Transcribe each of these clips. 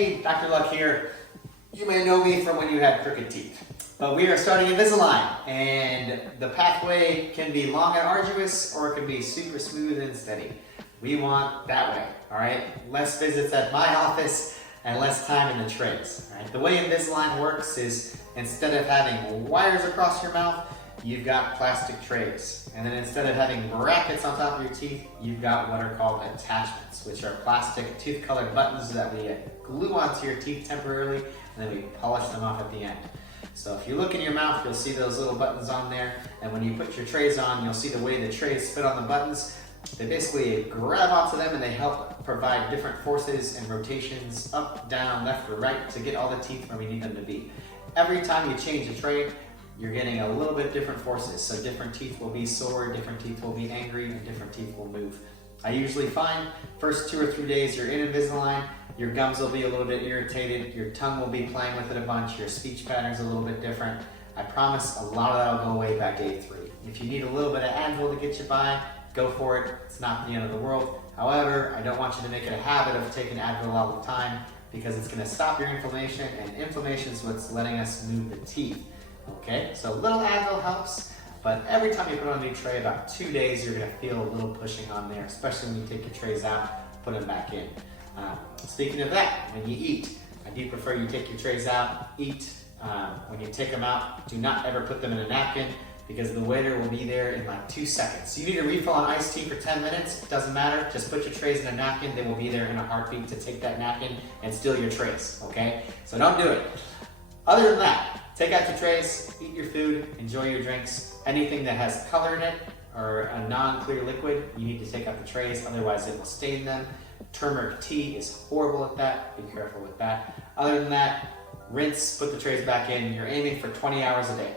Hey, Dr. Luck here. You may know me from when you had crooked teeth, but we are starting Invisalign, and the pathway can be long and arduous, or it can be super smooth and steady. We want that way, all right? Less visits at my office and less time in the trays, all right? The way Invisalign works is instead of having wires across your mouth, you've got plastic trays. And then instead of having brackets on top of your teeth, you've got what are called attachments, which are plastic tooth-colored buttons that we glue onto your teeth temporarily, and then we polish them off at the end. So if you look in your mouth, you'll see those little buttons on there, and when you put your trays on, you'll see the way the trays fit on the buttons. They basically grab onto them and they help provide different forces and rotations up, down, left, or right to get all the teeth where we need them to be. Every time you change a tray, you're getting a little bit different forces. So different teeth will be sore, different teeth will be angry, and different teeth will move. I usually find first 2 or 3 days you're in Invisalign, your gums will be a little bit irritated, your tongue will be playing with it a bunch, your speech pattern's a little bit different. I promise a lot of that will go away by day 3. If you need a little bit of Advil to get you by, go for it. It's not the end of the world. However, I don't want you to make it a habit of taking Advil all the time because it's going to stop your inflammation, and inflammation is what's letting us move the teeth. Okay, so a little Advil helps, but every time you put on a new tray, about 2 days, you're going to feel a little pushing on there, especially when you take your trays out, put them back in. Speaking of that, when you eat, I do prefer you take your trays out, eat. When you take them out, do not ever put them in a napkin because the waiter will be there in like 2 seconds. You need a refill on iced tea for 10 minutes, it doesn't matter. Just put your trays in a napkin, they will be there in a heartbeat to take that napkin and steal your trays, okay? So don't do it. Other than that, take out your trays, eat your food, enjoy your drinks. Anything that has color in it or a non-clear liquid, you need to take out the trays, otherwise it will stain them. Turmeric tea is horrible at that, be careful with that. Other than that, rinse, put the trays back in. You're aiming for 20 hours a day.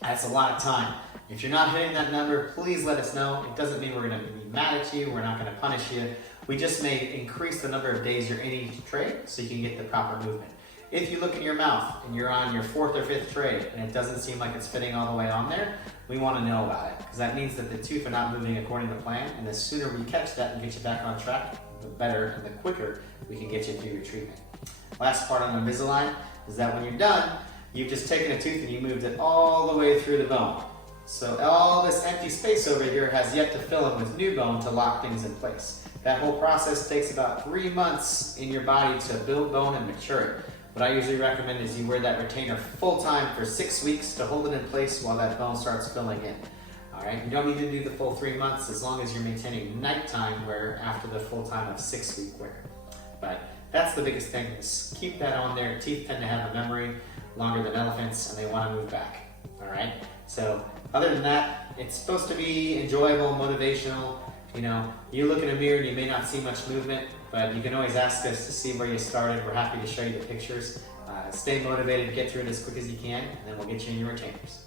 That's a lot of time. If you're not hitting that number, please let us know. It doesn't mean we're gonna be mad at you, we're not gonna punish you. We just may increase the number of days you're in each tray so you can get the proper movement. If you look in your mouth and you're on your 4th or 5th tray and it doesn't seem like it's fitting all the way on there, we want to know about it because that means that the tooth are not moving according to plan, and the sooner we catch that and get you back on track, the better and the quicker we can get you through your treatment. Last part on Invisalign is that when you're done, you've just taken a tooth and you moved it all the way through the bone. So all this empty space over here has yet to fill in with new bone to lock things in place. That whole process takes about 3 months in your body to build bone and mature it. What I usually recommend is you wear that retainer full time for 6 weeks to hold it in place while that bone starts filling in. All right, you don't need to do the full 3 months as long as you're maintaining nighttime wear after the full time of 6-week wear. But that's the biggest thing, is keep that on there. Teeth tend to have a memory longer than elephants and they want to move back. All right, so other than that, it's supposed to be enjoyable, motivational. You know, you look in a mirror and you may not see much movement, but you can always ask us to see where you started. We're happy to show you the pictures. Stay motivated, get through it as quick as you can, and then we'll get you in your retainers.